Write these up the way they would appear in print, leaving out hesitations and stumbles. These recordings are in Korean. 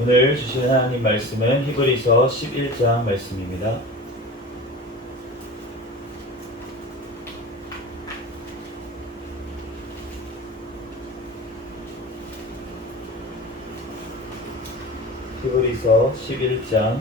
오늘 주신 하나님 말씀은 히브리서 11장 말씀입니다. 히브리서 11장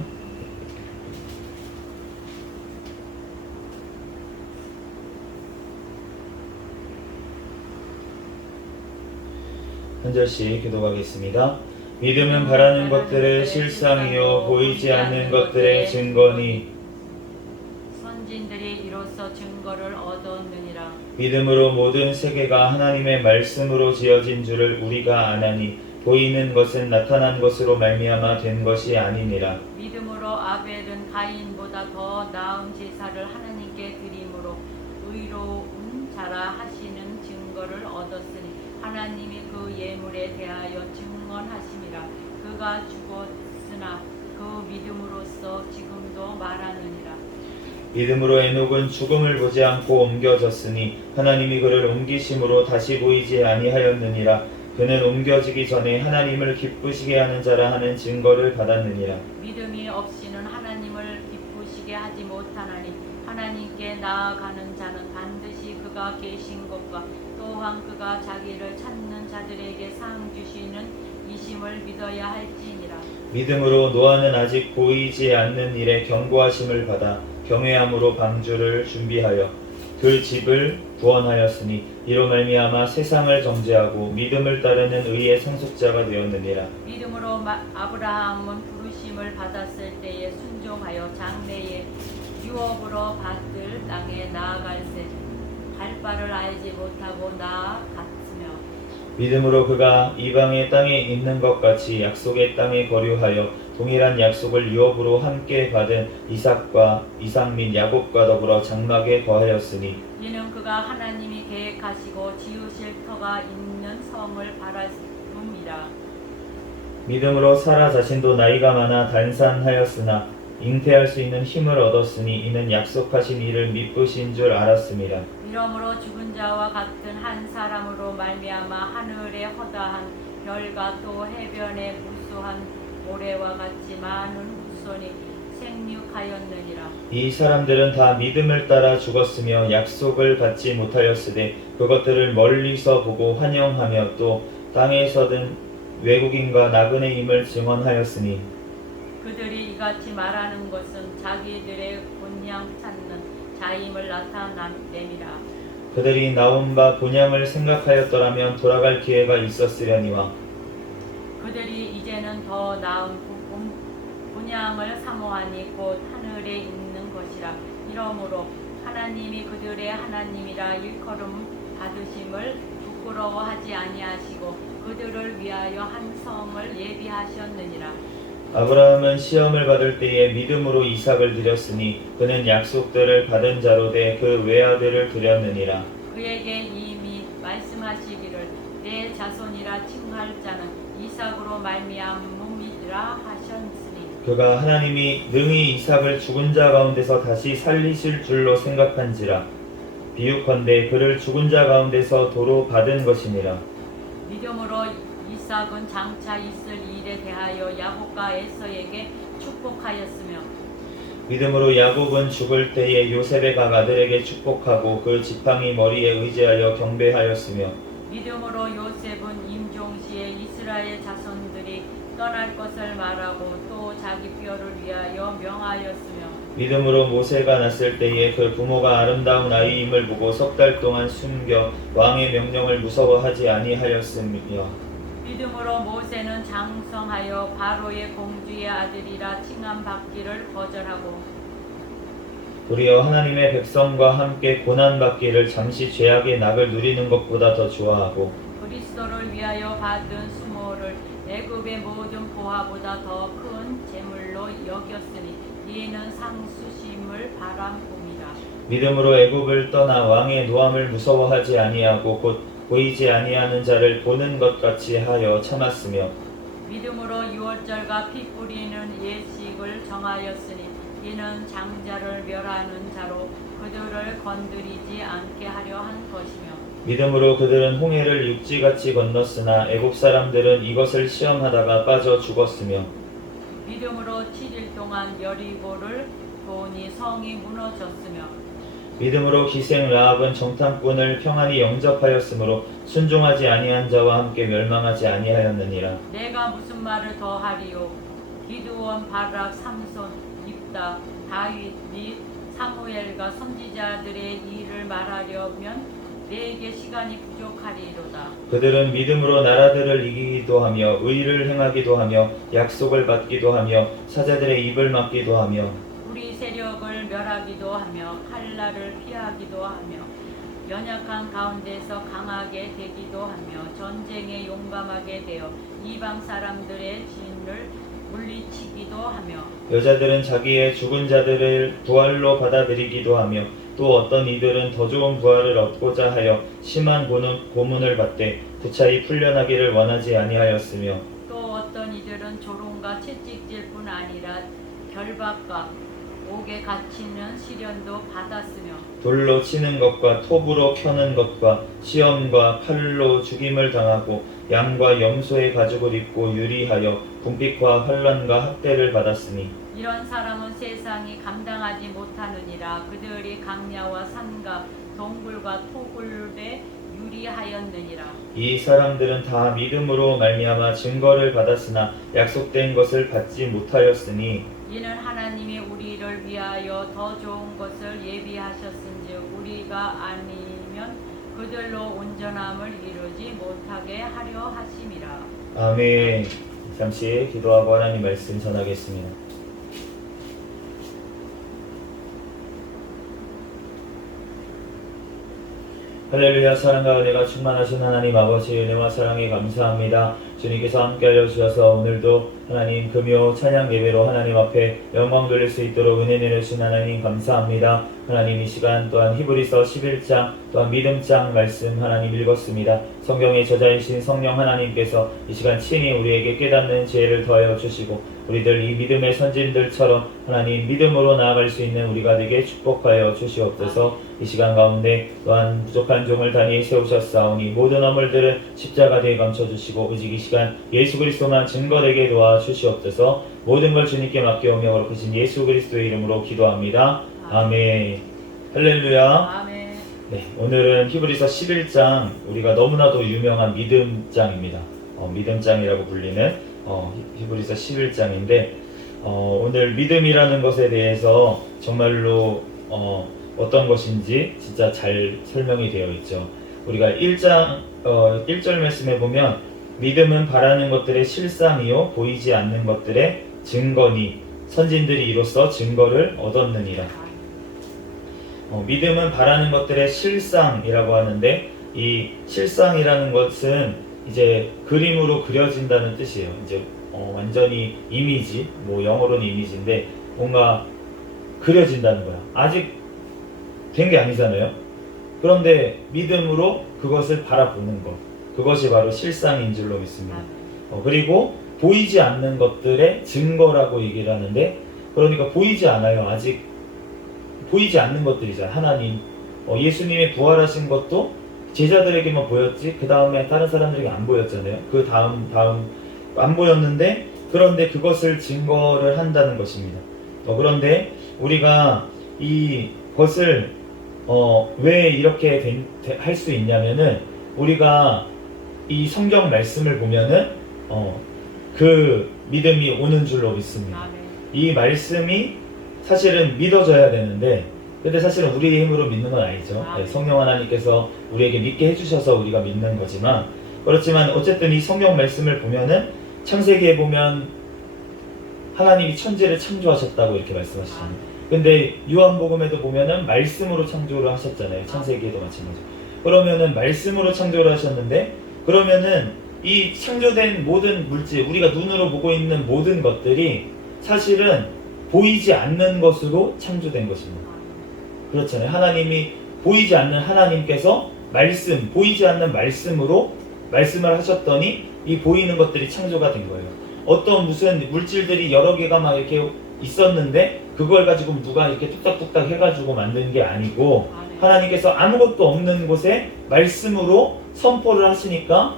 1절씩 기도하겠습니다. 믿음은 바라는 것들의 실상이요 보이지 않는 것들의 증거니 선진들이 이로써 증거를 얻었느니라. 믿음으로 모든 세계가 하나님의 말씀으로 지어진 줄을 우리가 아나니 보이는 것은 나타난 것으로 말미암아 된 것이 아니니라. 믿음으로 아벨은 가인보다 더 나은 제사를 하나님께 드림으로 의로운 자라 하시는 증거를 얻었으니 하나님이 그 예물에 대하여 증언하심이라. 그가 죽었으나 그 믿음으로써 지금도 말하느니라. 믿음으로 에녹은 죽음을 보지 않고 옮겨졌으니 하나님이 그를 옮기심으로 다시 보이지 아니하였느니라. 그는 옮겨지기 전에 하나님을 기쁘시게 하는 자라 하는 증거를 받았느니라. 믿음이 없이는 하나님을 기쁘시게 하지 못하나니 하나님께 나아가는 자는 반드시 그가 계신 것과 또한 그가 자기를 찾는 자들에게 상 주시는 이심을 믿어야 할지니라. 믿음으로 노아는 아직 보이지 않는 일에 경고하심을 받아 경외함으로 방주를 준비하여 그 집을 구원하였으니 이로 말미암아 세상을 정죄하고 믿음을 따르는 의의 상속자가 되었느니라. 믿음으로 아브라함은 부르심을 받았을 때에 순종하여 장래에 유업으로 받을 땅에 나아갈새 갈 바를 알지 못하고 나아갔으며 믿음으로 그가 이방의 땅에 있는 것 같이 약속의 땅에 거류하여 동일한 약속을 유업으로 함께 받은 이삭 및 야곱과 더불어 장막에 거하였으니 이는 그가 하나님이 계획하시고 지으실 터가 있는 성을 바랐음이라. 믿음으로 사라 자신도 나이가 많아 단산하였으나 잉태할 수 있는 힘을 얻었으니 이는 약속하신 이를 미쁘신 줄 알았음이라. 이러므로 죽은 자와 같은 한 사람으로 말미암아 하늘의 허다한 별과 또 해변의 무수한 모래와 같이 많은 후손이 생육하였느니라. 이 사람들은 다 믿음을 따라 죽었으며 약속을 받지 못하였으되 그것들을 멀리서 보고 환영하며 또 땅에서든 외국인과 나그네임을 증언하였으니 그들이 이같이 말하는 것은 자기들의 본향 찾는 자임을 나타내미라. 그들이 나온 바 본향을 생각하였더라면 돌아갈 기회가 있었으려니와 그들이 이제는 더 나은 본향을 사모하니 곧 하늘에 있는 것이라. 이러므로 하나님이 그들의 하나님이라 일컬음 받으심을 부끄러워하지 아니하시고 그들을 위하여 한 성을 예비하셨느니라. 아브라함은 시험을 받을 때에 믿음으로 이삭을 드렸으니 그는 약속들을 받은 자로 돼 그 외아들을 드렸느니라. 그에게 이미 말씀하시기를 내 자손이라 칭할 자는 이삭으로 말미암음이라 하셨으니 그가 하나님이 능히 이삭을 죽은 자 가운데서 다시 살리실 줄로 생각한지라. 비유컨대 그를 죽은 자 가운데서 도로 받은 것이니라. 믿음으로 이삭은 장차 있을 일에 대하여 야곱과 에서에게 축복하였으며 믿음으로 야곱은 죽을 때에 요셉의 각 아들에게 축복하고 그 지팡이 머리에 의지하여 경배하였으며 믿음으로 요셉은 임종시에 이스라엘 자손들이 떠날 것을 말하고 또 자기 뼈를 위하여 명하였으며 믿음으로 모세가 났을 때에 그 부모가 아름다운 아이임을 보고 석 달 동안 숨겨 왕의 명령을 무서워하지 아니하였으며 믿음으로 모세는 장성하여 바로의 공주의 아들이라 칭함받기를 거절하고 도리어 하나님의 백성과 함께 고난받기를 잠시 죄악의 낙을 누리는 것보다 더 좋아하고 그리스도를 위하여 받은 수모를 애굽의 모든 보화보다 더 큰 재물로 여겼으니 이는 상수심을 바람봄이라. 믿음으로 애굽을 떠나 왕의 노함을 무서워하지 아니하고 곧 보이지 아니하는 자를 보는 것 같이 하여 참았으며 믿음으로 유월절과 피 뿌리는 예식을 정하였으니 이는 장자를 멸하는 자로 그들을 건드리지 않게 하려 한 것이며 믿음으로 그들은 홍해를 육지같이 건넜으나 애굽 사람들은 이것을 시험하다가 빠져 죽었으며 믿음으로 7일 동안 여리고를 도니 성이 무너졌으며 믿음으로 기생 라합은 정탐꾼을 평안히 영접하였으므로 순종하지 아니한 자와 함께 멸망하지 아니하였느니라. 내가 무슨 말을 더하리요 기드온 바락 삼손 입다 다윗 및 사무엘과 선지자들의 일을 말하려면 내게 시간이 부족하리로다. 그들은 믿음으로 나라들을 이기기도 하며 의를 행하기도 하며 약속을 받기도 하며 사자들의 입을 막기도 하며 우리 세력을 멸하기도 하며 칼날을 피하기도 하며 연약한 가운데서 강하게 되기도 하며 전쟁에 용감하게 되어 이방 사람들의 진을 물리치기도 하며 여자들은 자기의 죽은 자들을 부활로 받아들이기도 하며 또 어떤 이들은 더 좋은 부활을 얻고자 하여 심한 고문을 받되 구차히 풀려나기를 원하지 아니하였으며 또 어떤 이들은 조롱과 채찍질뿐 아니라 결박과 옥에 갇히는 시련도 받았으며 돌로 치는 것과 톱으로 펴는 것과 시험과 칼로 죽임을 당하고 양과 염소의 가죽을 입고 유리하여 궁핍과 환난과 학대를 받았으니 이런 사람은 세상이 감당하지 못하느니라. 그들이 강야와 산과 동굴과 토굴에 유리하였느니라. 이 사람들은 다 믿음으로 말미암아 증거를 받았으나 약속된 것을 받지 못하였으니 이는 하나님이 우리를 위하여 더 좋은 것을 예비하셨은즉 우리가 아니면 그들로 온전함을 이루지 못하게 하려 하심이라. 아멘. 잠시 기도하고 하나님 말씀 전하겠습니다. 할렐루야. 사랑과 은혜가 충만하신 하나님 아버지 은혜와 사랑에 감사합니다. 주님께서 함께하여 주셔서 오늘도 하나님 금요 찬양 예배로 하나님 앞에 영광 돌릴 수 있도록 은혜 내려주신 하나님 감사합니다. 하나님 이 시간 또한 히브리서 11장 또한 믿음장 말씀 하나님 읽었습니다. 성경의 저자이신 성령 하나님께서 이 시간 친히 우리에게 깨닫는 지혜를 더하여 주시고 우리들 이 믿음의 선진들처럼 하나님 믿음으로 나아갈 수 있는 우리가 되게 축복하여 주시옵소서. 이 시간 가운데 또한 부족한 종을 단히 세우셨사오니 모든 허물들은 십자가대에 감춰주시고 오직 이 시간 예수 그리스도만 증거되게 도와주시옵소서. 모든 걸 주님께 맡겨오며 거룩하신 예수 그리스도의 이름으로 기도합니다. 아멘. 할렐루야. 아멘. 네, 오늘은 히브리서 11장 우리가 너무나도 유명한 믿음장입니다. 믿음장이라고 불리는 히브리서 11장인데 오늘 믿음이라는 것에 대해서 정말로 어떤 것인지 진짜 잘 설명이 되어 있죠. 우리가 1절 말씀에 보면 믿음은 바라는 것들의 실상이요 보이지 않는 것들의 증거니 선진들이 이로써 증거를 얻었느니라. 믿음은 바라는 것들의 실상이라고 하는데 이 실상이라는 것은 이제 그림으로 그려진다는 뜻이에요. 이제 완전히 이미지, 뭐 영어로는 이미지인데 뭔가 그려진다는 거야. 아직 된 게 아니잖아요. 그런데 믿음으로 그것을 바라보는 것, 그것이 바로 실상인 줄로 믿습니다. 그리고 보이지 않는 것들의 증거라고 얘기를 하는데, 그러니까 보이지 않아요. 아직 보이지 않는 것들이잖아. 하나님, 예수님이 부활하신 것도 제자들에게만 보였지 그 다음에 다른 사람들에게 안 보였잖아요. 그 다음 안 보였는데, 그런데 그것을 증거를 한다는 것입니다. 그런데 우리가 이것을 왜 이렇게 할 수 있냐면은 우리가 이 성경 말씀을 보면은 그 믿음이 오는 줄로 믿습니다. 이 말씀이 사실은 믿어져야 되는데, 근데 사실은 우리의 힘으로 믿는 건 아니죠. 성령 하나님께서 우리에게 믿게 해주셔서 우리가 믿는 거지만, 그렇지만 어쨌든 이 성경 말씀을 보면은 창세기에 보면 하나님이 천지를 창조하셨다고 이렇게 말씀하시잖아요. 근데 요한복음에도 보면은 말씀으로 창조를 하셨잖아요. 창세기에도 마찬가지. 그러면은 말씀으로 창조를 하셨는데, 그러면은 이 창조된 모든 물질, 우리가 눈으로 보고 있는 모든 것들이 사실은 보이지 않는 것으로 창조된 것입니다. 그렇잖아요. 하나님이 보이지 않는 하나님께서 말씀, 보이지 않는 말씀으로 말씀을 하셨더니 이 보이는 것들이 창조가 된 거예요. 어떤 무슨 물질들이 여러 개가 막 이렇게 있었는데 그걸 가지고 누가 이렇게 뚝딱뚝딱 해가지고 만든 게 아니고 하나님께서 아무것도 없는 곳에 말씀으로 선포를 하시니까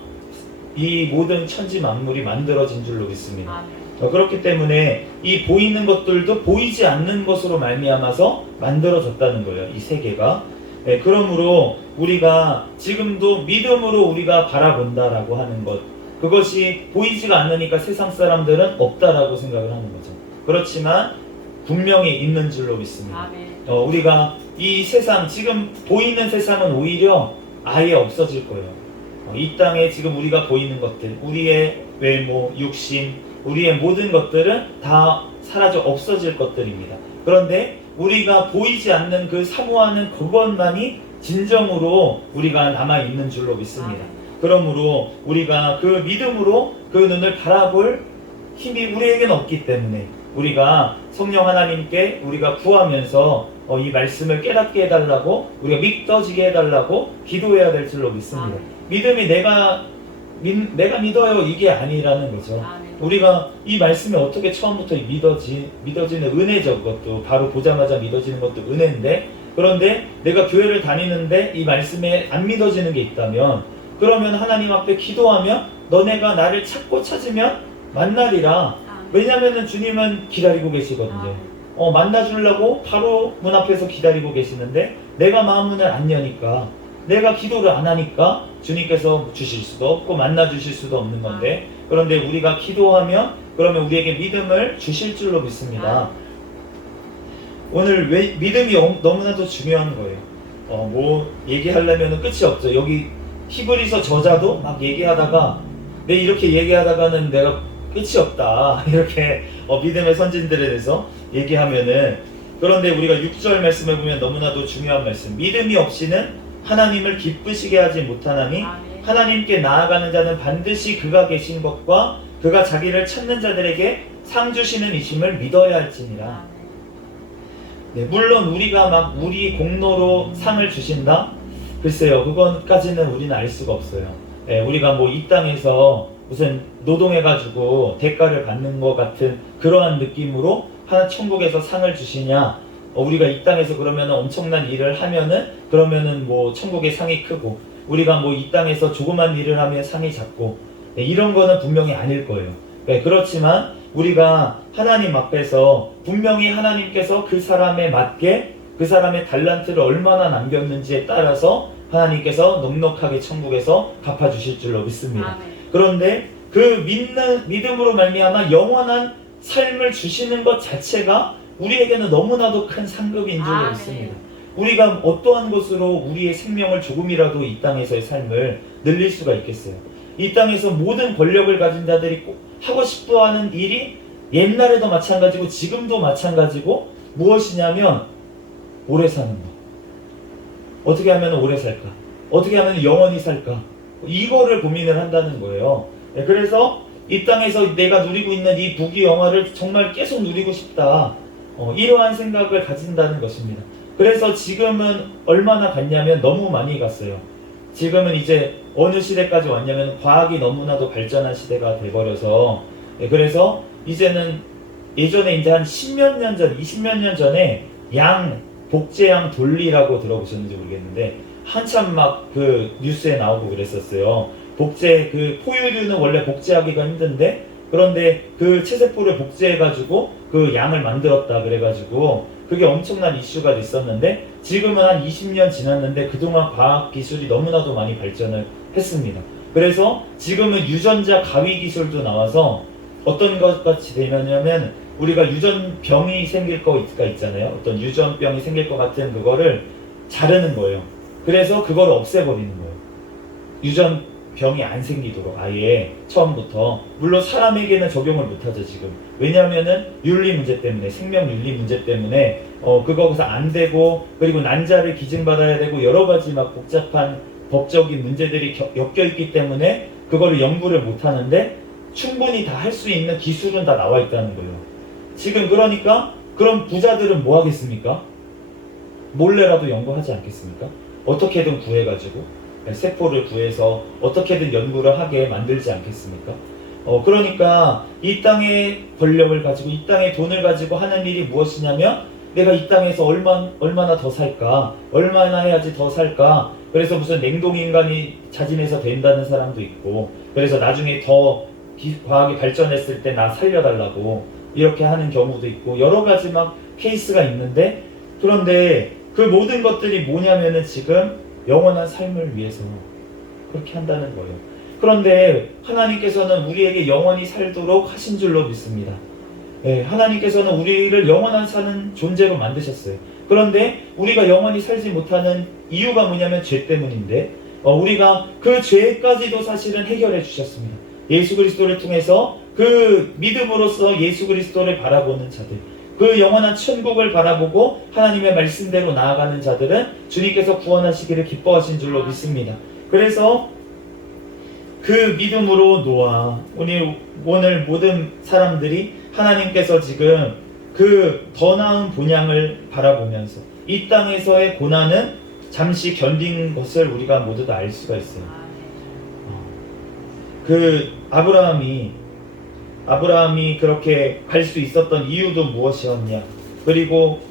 이 모든 천지 만물이 만들어진 줄로 믿습니다. 아멘. 그렇기 때문에 이 보이는 것들도 보이지 않는 것으로 말미암아서 만들어졌다는 거예요. 이 세계가. 네, 그러므로 우리가 지금도 믿음으로 우리가 바라본다라고 하는 것, 그것이 보이지가 않으니까 세상 사람들은 없다라고 생각을 하는 거죠. 그렇지만 분명히 있는 줄로 믿습니다. 아멘. 우리가 이 세상, 지금 보이는 세상은 오히려 아예 없어질 거예요. 이 땅에 지금 우리가 보이는 것들, 우리의 외모, 육신, 우리의 모든 것들은 다 사라져 없어질 것들입니다. 그런데 우리가 보이지 않는 그 사모하는 그것만이 진정으로 우리가 남아있는 줄로 믿습니다. 그러므로 우리가 그 믿음으로 그 눈을 바라볼 힘이 우리에게는 없기 때문에 우리가 성령 하나님께 우리가 구하면서 이 말씀을 깨닫게 해달라고, 우리가 믿어지게 해달라고 기도해야 될 줄로 믿습니다. 믿음이 내가 믿어요 이게 아니라는 거죠. 우리가 이 말씀이 어떻게 처음부터 믿어지는 은혜죠. 그것도 바로 보자마자 믿어지는 것도 은혜인데, 그런데 내가 교회를 다니는데 이 말씀에 안 믿어지는 게 있다면, 그러면 하나님 앞에 기도하면 너네가 나를 찾고 찾으면 만나리라. 왜냐하면 주님은 기다리고 계시거든요. 만나주려고 바로 문 앞에서 기다리고 계시는데 내가 마음문을 안 여니까, 내가 기도를 안 하니까 주님께서 주실 수도 없고 만나 주실 수도 없는 건데, 그런데 우리가 기도하면 그러면 우리에게 믿음을 주실 줄로 믿습니다. 오늘 왜 믿음이 너무나도 중요한 거예요. 뭐 얘기하려면 끝이 없죠. 여기 히브리서 저자도 막 얘기하다가 이렇게 얘기하다가는 내가 끝이 없다 이렇게 믿음의 선진들에 대해서 얘기하면은, 그런데 우리가 6절 말씀을 보면 너무나도 중요한 말씀, 믿음이 없이는 하나님을 기쁘시게 하지 못하나니 하나님께 나아가는 자는 반드시 그가 계신 것과 그가 자기를 찾는 자들에게 상 주시는 이심을 믿어야 할지니라. 네, 물론 우리가 막 우리 공로로 상을 주신다? 글쎄요, 그것까지는 우리는 알 수가 없어요. 네, 우리가 뭐 이 땅에서 무슨 노동해가지고 대가를 받는 것 같은 그러한 느낌으로 천국에서 상을 주시냐? 우리가 이 땅에서 그러면 엄청난 일을 하면은 그러면은 뭐 천국의 상이 크고, 우리가 뭐 이 땅에서 조그만 일을 하면 상이 작고, 네, 이런 거는 분명히 아닐 거예요. 네, 그렇지만 우리가 하나님 앞에서 분명히 하나님께서 그 사람에 맞게 그 사람의 달란트를 얼마나 남겼는지에 따라서 하나님께서 넉넉하게 천국에서 갚아주실 줄로 믿습니다. 그런데 그 믿음으로 말미암아 영원한 삶을 주시는 것 자체가 우리에게는 너무나도 큰 상급인 줄로 믿습니다. 우리가 어떠한 것으로 우리의 생명을 조금이라도 이 땅에서의 삶을 늘릴 수가 있겠어요? 이 땅에서 모든 권력을 가진 자들이 꼭 하고 싶어하는 일이 옛날에도 마찬가지고 지금도 마찬가지고 무엇이냐면 오래 사는 거. 어떻게 하면 오래 살까? 어떻게 하면 영원히 살까? 이거를 고민을 한다는 거예요. 그래서 이 땅에서 내가 누리고 있는 이 부귀영화를 정말 계속 누리고 싶다. 이러한 생각을 가진다는 것입니다. 그래서 지금은 얼마나 갔냐면 너무 많이 갔어요. 지금은 이제 어느 시대까지 왔냐면 과학이 너무나도 발전한 시대가 돼버려서, 그래서 이제는 예전에 이제 한 10몇 년 전, 20몇 년 전에 복제양 돌리라고 들어보셨는지 모르겠는데 한참 막 그 뉴스에 나오고 그랬었어요. 그 포유류는 원래 복제하기가 힘든데, 그런데 그 체세포를 복제해가지고 그 양을 만들었다 그래가지고 그게 엄청난 이슈가 됐었는데, 지금은 한 20년 지났는데 그동안 과학기술이 너무나도 많이 발전을 했습니다. 그래서 지금은 유전자 가위 기술도 나와서 어떤 것 같이 되냐면, 우리가 유전병이 생길 거가 있잖아요. 어떤 유전병이 생길 것 같은 그거를 자르는 거예요. 그래서 그걸 없애버리는 거예요. 유전병이 안 생기도록 아예 처음부터. 물론 사람에게는 적용을 못하죠 지금. 왜냐하면은 윤리 문제 때문에, 생명 윤리 문제 때문에 그거에서 안 되고, 그리고 난자를 기증받아야 되고 여러 가지 막 복잡한 법적인 문제들이 엮여있기 때문에 그거를 연구를 못하는데, 충분히 다 할 수 있는 기술은 다 나와 있다는 거예요. 지금 그러니까 그럼 부자들은 뭐 하겠습니까? 몰래라도 연구하지 않겠습니까? 어떻게든 구해가지고 세포를 구해서 어떻게든 연구를 하게 만들지 않겠습니까? 그러니까 이 땅의 권력을 가지고 이 땅의 돈을 가지고 하는 일이 무엇이냐면 내가 이 땅에서 얼마나 더 살까? 얼마나 해야지 더 살까? 그래서 무슨 냉동인간이 자진해서 된다는 사람도 있고, 그래서 나중에 더 과학이 발전했을 때 나 살려달라고 이렇게 하는 경우도 있고, 여러 가지 막 케이스가 있는데, 그런데 그 모든 것들이 뭐냐면은 지금 영원한 삶을 위해서 그렇게 한다는 거예요. 그런데 하나님께서는 우리에게 영원히 살도록 하신 줄로 믿습니다. 네, 하나님께서는 우리를 영원한 사는 존재로 만드셨어요. 그런데 우리가 영원히 살지 못하는 이유가 뭐냐면 죄 때문인데, 우리가 그 죄까지도 사실은 해결해 주셨습니다. 예수 그리스도를 통해서 그 믿음으로써 예수 그리스도를 바라보는 자들, 그 영원한 천국을 바라보고 하나님의 말씀대로 나아가는 자들은 주님께서 구원하시기를 기뻐하신 줄로 믿습니다. 그래서 그 믿음으로 노아, 오늘 모든 사람들이 하나님께서 지금 그 더 나은 본향을 바라보면서 이 땅에서의 고난은 잠시 견딘 것을 우리가 모두 다 알 수가 있어요. 그 아브라함이 그렇게 갈 수 있었던 이유도 무엇이었냐? 그리고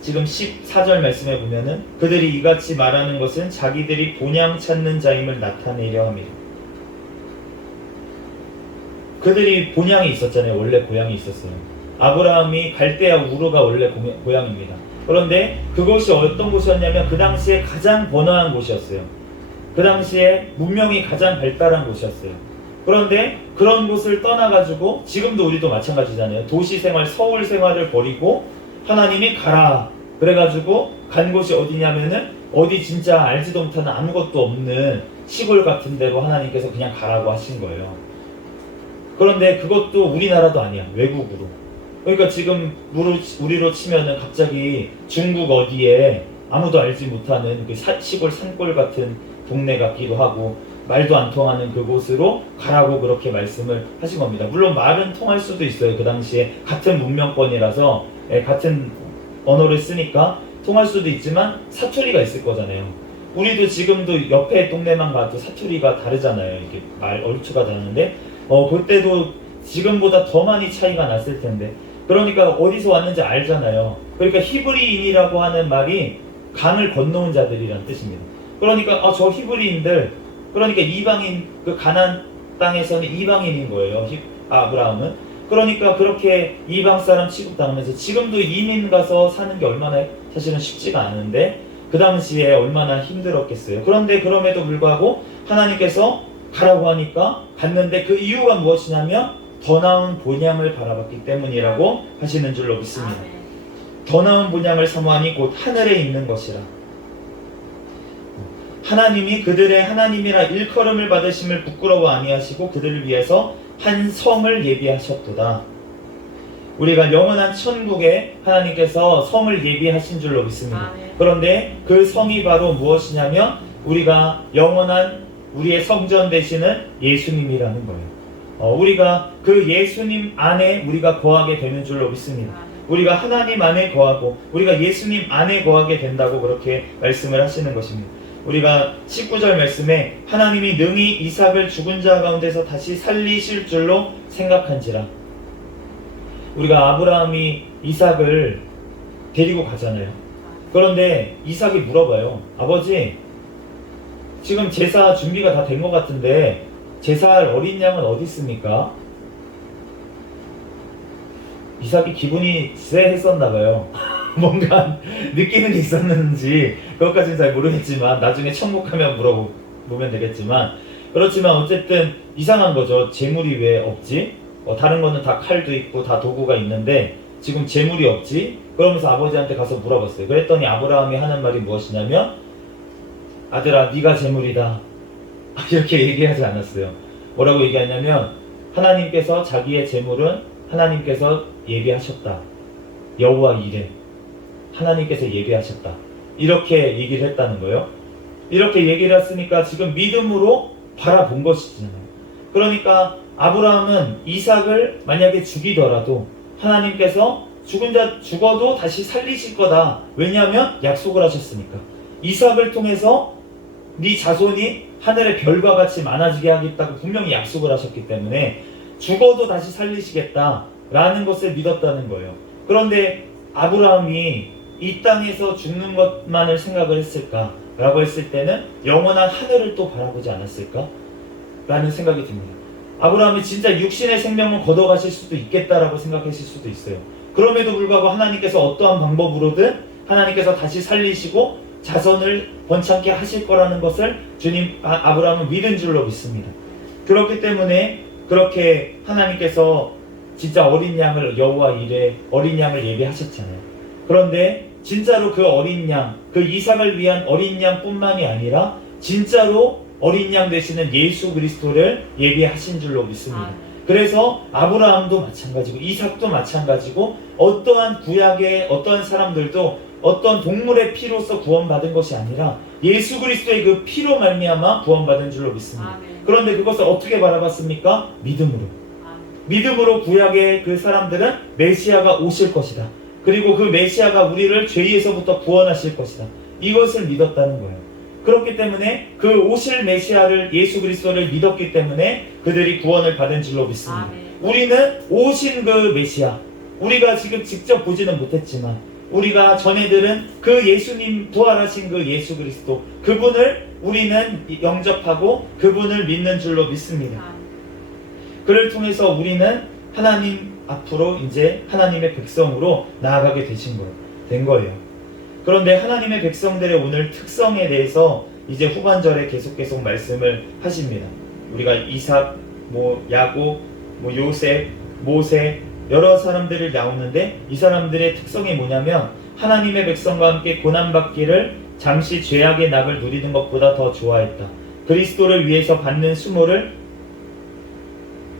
지금 14절 말씀에 보면은 그들이 이같이 말하는 것은 자기들이 본향 찾는 자임을 나타내려 함이라. 그들이 본향이 있었잖아요. 원래 고향이 있었어요. 아브라함이 갈대아 우르가 원래 고향입니다. 그런데 그곳이 어떤 곳이었냐면 그 당시에 가장 번화한 곳이었어요. 그 당시에 문명이 가장 발달한 곳이었어요. 그런데 그런 곳을 떠나가지고 지금도 우리도 마찬가지잖아요. 도시 생활, 서울 생활을 버리고 하나님이 가라 그래가지고 간 곳이 어디냐면은 어디 진짜 알지도 못하는 아무것도 없는 시골 같은 데로 하나님께서 그냥 가라고 하신 거예요. 그런데 그것도 우리나라도 아니야. 외국으로. 그러니까 지금 우리로 치면은 갑자기 중국 어디에 아무도 알지 못하는 그 시골 산골 같은 동네 같기도 하고 말도 안 통하는 그곳으로 가라고 그렇게 말씀을 하신 겁니다. 물론 말은 통할 수도 있어요. 그 당시에 같은 문명권이라서 같은 언어를 쓰니까 통할 수도 있지만 사투리가 있을 거잖아요. 우리도 지금도 옆에 동네만 가도 사투리가 다르잖아요. 이게 말 얼추가 다른데 그때도 지금보다 더 많이 차이가 났을 텐데, 그러니까 어디서 왔는지 알잖아요. 그러니까 히브리인이라고 하는 말이 강을 건너온 자들이란 뜻입니다. 그러니까 저 히브리인들, 그러니까 이방인, 그 가나안 땅에서는 이방인인 거예요. 아브라함은. 그러니까 그렇게 이방 사람 취급당하면서 지금도 이민 가서 사는 게 얼마나 사실은 쉽지가 않은데 그 당시에 얼마나 힘들었겠어요. 그런데 그럼에도 불구하고 하나님께서 가라고 하니까 갔는데 그 이유가 무엇이냐면 더 나은 본향을 바라봤기 때문이라고 하시는 줄로 믿습니다. 더 나은 본향을 사모하니 곧 하늘에 있는 것이라. 하나님이 그들의 하나님이라 일컬음을 받으심을 부끄러워 아니하시고 그들을 위해서 한 성을 예비하셨도다. 우리가 영원한 천국에 하나님께서 성을 예비하신 줄로 믿습니다. 그런데 그 성이 바로 무엇이냐면 우리가 영원한 우리의 성전 되시는 예수님이라는 거예요. 우리가 그 예수님 안에 우리가 거하게 되는 줄로 믿습니다. 우리가 하나님 안에 거하고 우리가 예수님 안에 거하게 된다고 그렇게 말씀을 하시는 것입니다. 우리가 19절 말씀에 하나님이 능히 이삭을 죽은 자 가운데서 다시 살리실 줄로 생각한지라. 우리가 아브라함이 이삭을 데리고 가잖아요. 그런데 이삭이 물어봐요. 아버지, 지금 제사 준비가 다 된 것 같은데 제사할 어린 양은 어디 있습니까? 이삭이 기분이 쎄했었나 봐요. 뭔가 느끼는 게 있었는지 그것까지는 잘 모르겠지만 나중에 천국 가면 물어보면 되겠지만, 그렇지만 어쨌든 이상한 거죠. 재물이 왜 없지? 다른 거는 다 칼도 있고 다 도구가 있는데 지금 재물이 없지? 그러면서 아버지한테 가서 물어봤어요. 그랬더니 아브라함이 하는 말이 무엇이냐면 아들아 네가 재물이다 이렇게 얘기하지 않았어요. 뭐라고 얘기하냐면 하나님께서 자기의 재물은 하나님께서 예비하셨다. 여호와 이레, 하나님께서 예비하셨다. 이렇게 얘기를 했다는 거예요. 이렇게 얘기를 했으니까 지금 믿음으로 바라본 것이잖아요. 그러니까 아브라함은 이삭을 만약에 죽이더라도 하나님께서 죽어도 다시 살리실 거다. 왜냐하면 약속을 하셨으니까. 이삭을 통해서 네 자손이 하늘의 별과 같이 많아지게 하겠다고 분명히 약속을 하셨기 때문에 죽어도 다시 살리시겠다라는 것을 믿었다는 거예요. 그런데 아브라함이 이 땅에서 죽는 것만을 생각을 했을까라고 했을 때는 영원한 하늘을 또 바라보지 않았을까? 라는 생각이 듭니다. 아브라함이 진짜 육신의 생명을 걷어가실 수도 있겠다라고 생각하실 수도 있어요. 그럼에도 불구하고 하나님께서 어떠한 방법으로든 하나님께서 다시 살리시고 자손을 번창케 하실 거라는 것을 주님 아브라함은 믿은 줄로 믿습니다. 그렇기 때문에 그렇게 하나님께서 진짜 어린 양을 여호와 이레 어린 양을 예배하셨잖아요. 그런데 진짜로 그 어린 양, 그 이삭을 위한 어린 양뿐만이 아니라 진짜로 어린 양 되시는 예수 그리스도를 예비하신 줄로 믿습니다. 그래서 아브라함도 마찬가지고 이삭도 마찬가지고 어떠한 구약의 어떠한 사람들도 어떤 동물의 피로서 구원받은 것이 아니라 예수 그리스도의 그 피로 말미암아 구원받은 줄로 믿습니다. 그런데 그것을 어떻게 바라봤습니까? 믿음으로. 믿음으로 구약의 그 사람들은 메시아가 오실 것이다. 그리고 그 메시아가 우리를 죄에서부터 구원하실 것이다. 이것을 믿었다는 거예요. 그렇기 때문에 그 오실 메시아를 예수 그리스도를 믿었기 때문에 그들이 구원을 받은 줄로 믿습니다. 우리는 오신 그 메시아, 우리가 지금 직접 보지는 못했지만 우리가 전에들은 그 예수님 부활하신 그 예수 그리스도 그분을 우리는 영접하고 그분을 믿는 줄로 믿습니다. 그를 통해서 우리는 하나님 앞으로 이제 하나님의 백성으로 나아가게 된 거예요. 그런데 하나님의 백성들의 오늘 특성에 대해서 이제 후반절에 계속 말씀을 하십니다. 우리가 이삭, 야곱, 요셉, 모세 여러 사람들이 나오는데 이 사람들의 특성이 뭐냐면 하나님의 백성과 함께 고난받기를 잠시 죄악의 낙을 누리는 것보다 더 좋아했다. 그리스도를 위해서 받는 수모를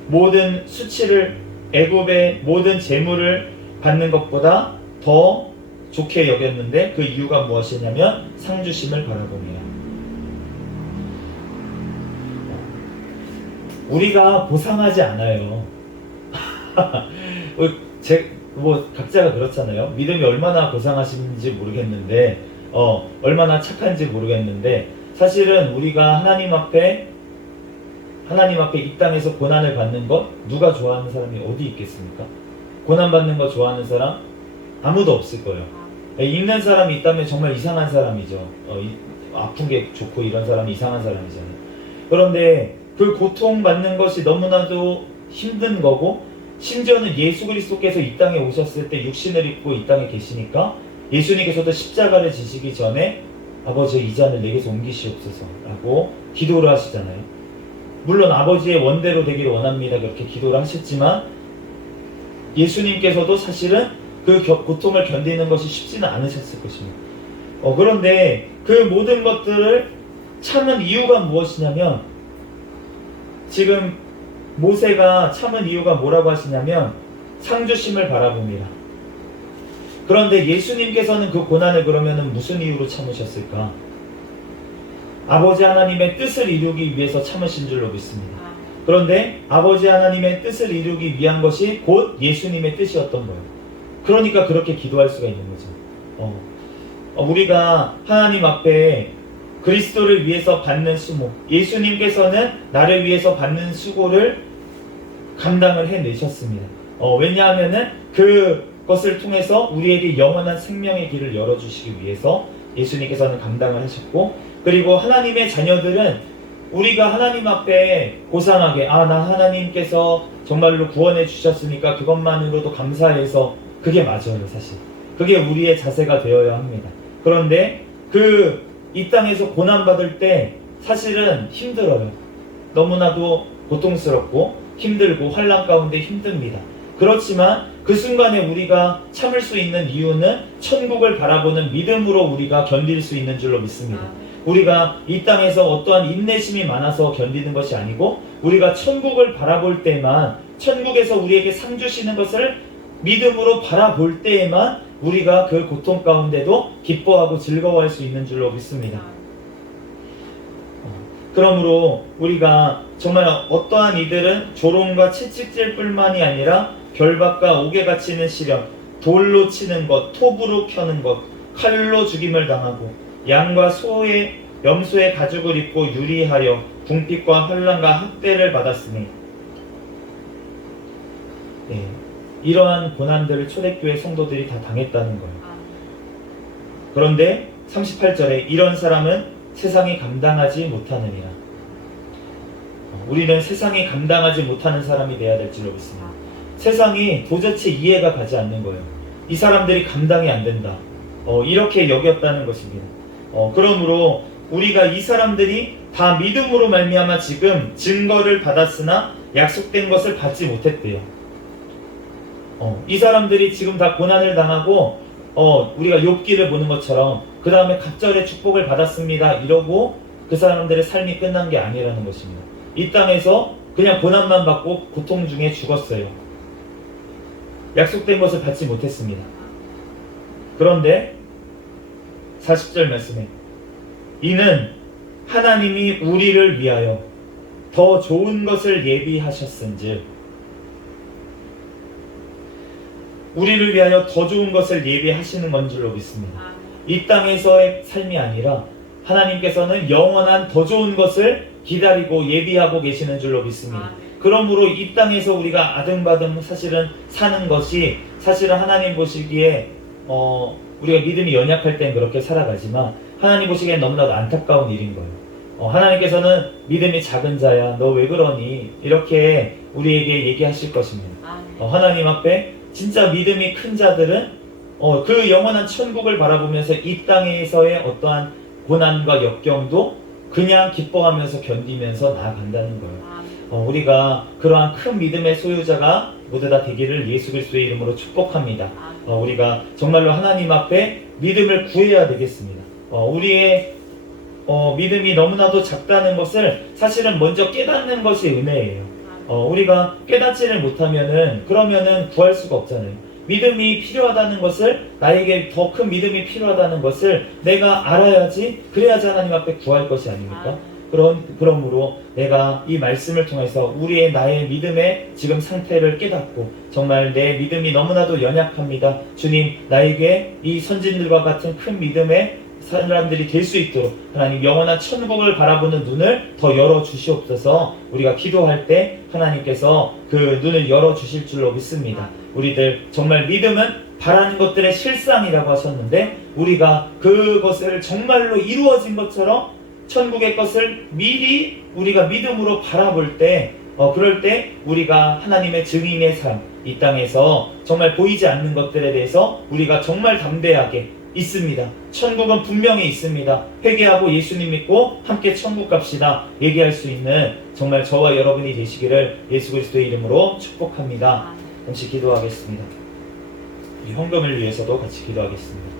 모든 수치를 애굽의 모든 재물을 받는 것보다 더 좋게 여겼는데 그 이유가 무엇이냐면 상주심을 바라봅니다. 우리가 보상하지 않아요. 각자가 그렇잖아요. 믿음이 얼마나 보상하시는지 모르겠는데 얼마나 착한지 모르겠는데 사실은 우리가 하나님 앞에 이 땅에서 고난을 받는 것 누가 좋아하는 사람이 어디 있겠습니까? 고난 받는 거 좋아하는 사람 아무도 없을 거예요. 있는 사람이 있다면 정말 이상한 사람이죠. 아픈 게 좋고 이런 사람이 이상한 사람이잖아요. 그런데 그 고통받는 것이 너무나도 힘든 거고 심지어는 예수 그리스도께서 이 땅에 오셨을 때 육신을 입고 이 땅에 계시니까 예수님께서도 십자가를 지시기 전에 아버지 이 잔을 내게서 옮기시옵소서 라고 기도를 하시잖아요. 물론 아버지의 원대로 되기를 원합니다 그렇게 기도를 하셨지만 예수님께서도 사실은 그 고통을 견디는 것이 쉽지는 않으셨을 것입니다. 그런데 그 모든 것들을 참은 이유가 무엇이냐면 지금 모세가 참은 이유가 뭐라고 하시냐면 상주심을 바라봅니다. 그런데 예수님께서는 그 고난을 그러면 무슨 이유로 참으셨을까? 아버지 하나님의 뜻을 이루기 위해서 참으신 줄로 믿습니다. 그런데 아버지 하나님의 뜻을 이루기 위한 것이 곧 예수님의 뜻이었던 거예요. 그러니까 그렇게 기도할 수가 있는 거죠. 우리가 하나님 앞에 그리스도를 위해서 받는 수모, 예수님께서는 나를 위해서 받는 수고를 감당을 해내셨습니다. 왜냐하면은 그것을 통해서 우리에게 영원한 생명의 길을 열어주시기 위해서 예수님께서는 감당을 하셨고, 그리고 하나님의 자녀들은 우리가 하나님 앞에 고상하게 나 하나님께서 정말로 구원해 주셨으니까 그것만으로도 감사해서 그게 맞아요. 사실 그게 우리의 자세가 되어야 합니다. 그런데 이 땅에서 고난받을 때 사실은 힘들어요. 너무나도 고통스럽고 힘들고 환난 가운데 힘듭니다. 그렇지만 그 순간에 우리가 참을 수 있는 이유는 천국을 바라보는 믿음으로 우리가 견딜 수 있는 줄로 믿습니다. 우리가 이 땅에서 어떠한 인내심이 많아서 견디는 것이 아니고 우리가 천국을 바라볼 때만, 천국에서 우리에게 상 주시는 것을 믿음으로 바라볼 때에만 우리가 그 고통 가운데도 기뻐하고 즐거워할 수 있는 줄로 믿습니다. 그러므로 우리가 정말 어떠한 이들은 조롱과 채찍질 뿐만이 아니라 결박과 옥에 갇히는 시련, 돌로 치는 것, 톱으로 켜는 것, 칼로 죽임을 당하고 양과 소의 염소의 가죽을 입고 유리하여 궁핍과 환난과 학대를 받았으니 이러한 고난들을 초대교회 성도들이 다 당했다는 거예요. 아멘. 그런데 38절에 이런 사람은 세상이 감당하지 못하느니라. 우리는 세상이 감당하지 못하는 사람이 되어야 될 줄로 믿습니다. 세상이 도대체 이해가 가지 않는 거예요. 이 사람들이 감당이 안 된다. 이렇게 여겼다는 것입니다. 그러므로 우리가 이 사람들이 다 믿음으로 말미암아 지금 증거를 받았으나 약속된 것을 받지 못했대요. 이 사람들이 지금 다 고난을 당하고 우리가 욥기를 보는 것처럼 그 다음에 갑절의 축복을 받았습니다 이러고 그 사람들의 삶이 끝난 게 아니라는 것입니다. 이 땅에서 그냥 고난만 받고 고통 중에 죽었어요. 약속된 것을 받지 못했습니다. 그런데 40절 말씀에 이는 하나님이 우리를 위하여 더 좋은 것을 예비하셨은즉, 우리를 위하여 더 좋은 것을 예비하시는 건 줄로 믿습니다. 이 땅에서의 삶이 아니라 하나님께서는 영원한 더 좋은 것을 기다리고 예비하고 계시는 줄로 믿습니다. 그러므로 이 땅에서 우리가 아등바등 사실은 사는 것이 사실은 하나님 보시기에 우리가 믿음이 연약할 땐 그렇게 살아가지만 하나님 보시기엔 너무나도 안타까운 일인 거예요. 하나님께서는 믿음이 작은 자야 너 왜 그러니 이렇게 우리에게 얘기하실 것입니다. 하나님 앞에 진짜 믿음이 큰 자들은 그 영원한 천국을 바라보면서 이 땅에서의 어떠한 고난과 역경도 그냥 기뻐하면서 견디면서 나아간다는 거예요. 우리가 그러한 큰 믿음의 소유자가 모두 다 되기를 예수 그리스도의 이름으로 축복합니다. 우리가 정말로 하나님 앞에 믿음을 구해야 되겠습니다. 우리의 믿음이 너무나도 작다는 것을 사실은 먼저 깨닫는 것이 은혜예요. 우리가 깨닫지를 못하면은 그러면은 구할 수가 없잖아요. 믿음이 필요하다는 것을, 나에게 더 큰 믿음이 필요하다는 것을 내가 알아야지, 그래야지 하나님 앞에 구할 것이 아닙니까? 그러므로 내가 이 말씀을 통해서 나의 믿음의 지금 상태를 깨닫고 정말 내 믿음이 너무나도 연약합니다. 주님, 나에게 이 선진들과 같은 큰 믿음의 사람들이 될 수 있도록 하나님 영원한 천국을 바라보는 눈을 더 열어주시옵소서. 우리가 기도할 때 하나님께서 그 눈을 열어주실 줄로 믿습니다. 우리들 정말 믿음은 바라는 것들의 실상이라고 하셨는데 우리가 그것을 정말로 이루어진 것처럼 천국의 것을 미리 우리가 믿음으로 바라볼 때 그럴 때 우리가 하나님의 증인의 삶, 이 땅에서 정말 보이지 않는 것들에 대해서 우리가 정말 담대하게 있습니다. 천국은 분명히 있습니다. 회개하고 예수님 믿고 함께 천국 갑시다 얘기할 수 있는 정말 저와 여러분이 되시기를 예수 그리스도의 이름으로 축복합니다. 잠시 기도하겠습니다. 이 헌금을 위해서도 같이 기도하겠습니다.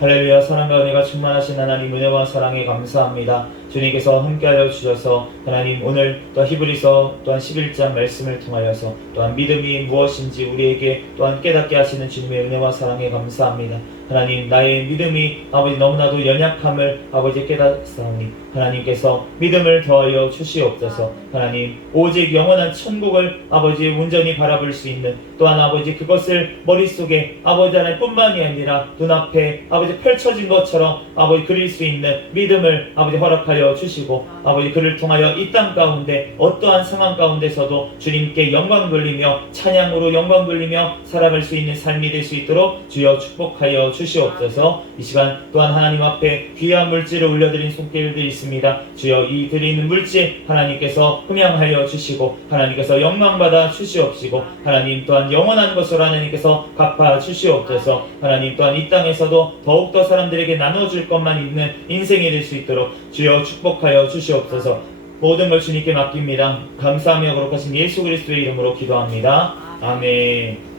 할렐루야. 사랑과 은혜가 충만하신 하나님, 은혜와 사랑에 감사합니다. 주님께서 함께하여 주셔서 하나님 오늘 또 히브리서 또한 11장 말씀을 통하여서 또한 믿음이 무엇인지 우리에게 또한 깨닫게 하시는 주님의 은혜와 사랑에 감사합니다. 하나님, 나의 믿음이 아버지 너무나도 연약함을 아버지 깨닫사오니 하나님께서 믿음을 더하여 주시옵소서. 하나님, 오직 영원한 천국을 아버지 온전히 바라볼 수 있는, 또한 아버지 그것을 머릿속에 아버지 하나님 뿐만이 아니라 눈앞에 아버지 펼쳐진 것처럼 아버지 그릴 수 있는 믿음을 아버지 허락하여 주시고 아버지 그를 통하여 이 땅 가운데 어떠한 상황 가운데서도 주님께 영광 돌리며 찬양으로 영광 돌리며 살아갈 수 있는 삶이 될 수 있도록 주여 축복하여 주시옵소서. 이 시간 또한 하나님 앞에 귀한 물질을 올려드린 손길들이 있습니다. 주여 이 드리는 물질 하나님께서 흠양하여 주시고 하나님께서 영광받아 주시옵시고 하나님 또한 영원한 것으로 하나님께서 갚아 주시옵소서. 하나님 또한 이 땅에서도 더욱더 사람들에게 나눠줄 것만 있는 인생이 될 수 있도록 주여 축복하여 주시옵소서. 모든 걸 주님께 맡깁니다. 감사하며 거룩하신 예수 그리스도의 이름으로 기도합니다. 아멘.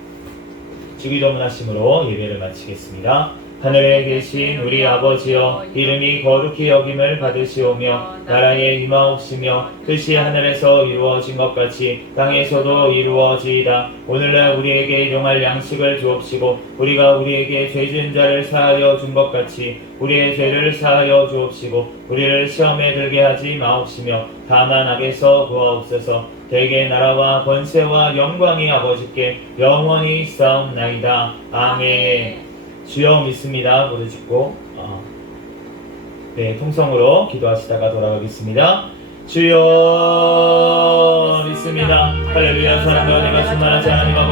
주기도문 하심으로 예배를 마치겠습니다. 하늘에 계신 우리 아버지여, 이름이 거룩히 여김을 받으시오며 나라에 임하옵시며 뜻이 하늘에서 이루어진 것 같이 땅에서도 이루어지이다. 오늘날 우리에게 일용할 양식을 주옵시고 우리가 우리에게 죄 지은 자를 사하여 준 것 같이 우리의 죄를 사하여 주옵시고 우리를 시험에 들게 하지 마옵시며 다만 악에서 구하옵소서. 대개 나라와 권세와 영광이 아버지께 영원히 있사옵나이다. 아멘. 주여 믿습니다. 무릎 짚고 통성으로 기도하시다가 돌아가겠습니다. 주여 믿습니다. 할렐루야. 사랑과 은혜가 충만하신 하나님 아버지